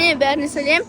бәріне сәлем.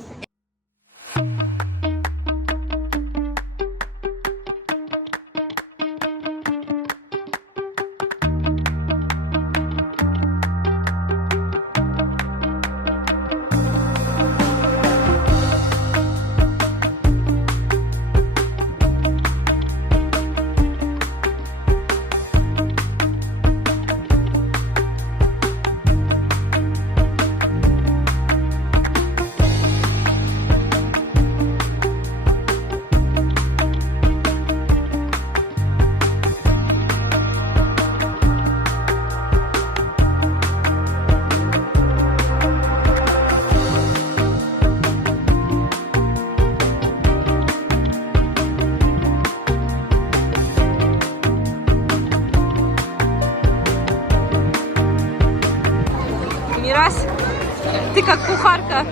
Мирас, ты как кухарка.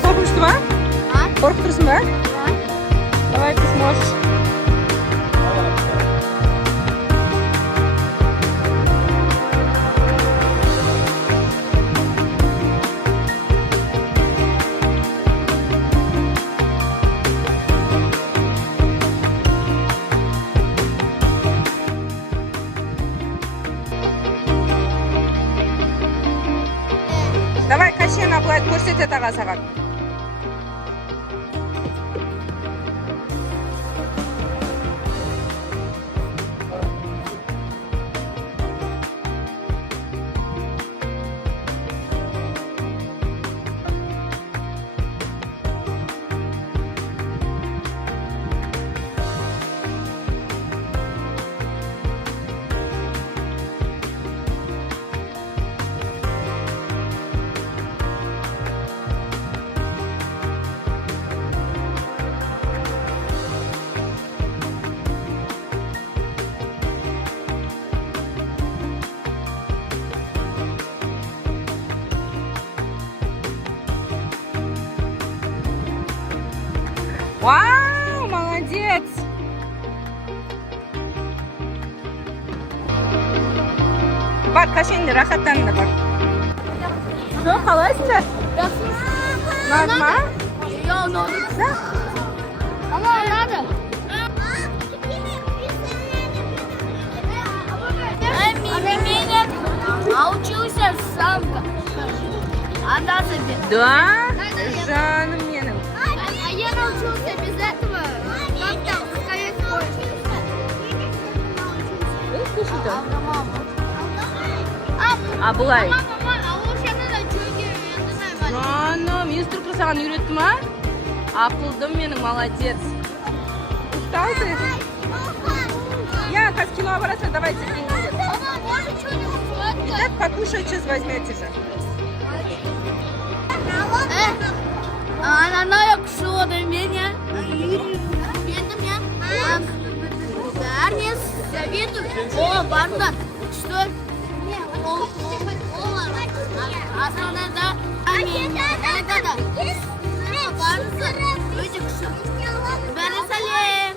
Korkmuştu mu? Korkutursun mu? Давай, ты сможешь. Давай, качена былай көрсетеді аға саған. Вау, молодец! Бар, кашеңді рахаттаныңдар бар. Что, қалайсыңдар? Надо? Я надо. Да? Мама, надо. Научился сам. Она себе. Да? Жаным менің. А я научился без этого. Как там, жүрмейсің? А, Бұлай. мама, ол жерде де JIGGI енді Мен инструктор саған үйретті ма? Ақылдым менің, молодец. Устал ты? Я, как в кино обратно, давайте деньги. Мама, может что-нибудь Итак, покушать сейчас возьмете же. Она что-то меня. Бәріне советую. О, барда. Что? Астанада. Америкада. Барда. Өте күшті. Бәрі сәлем.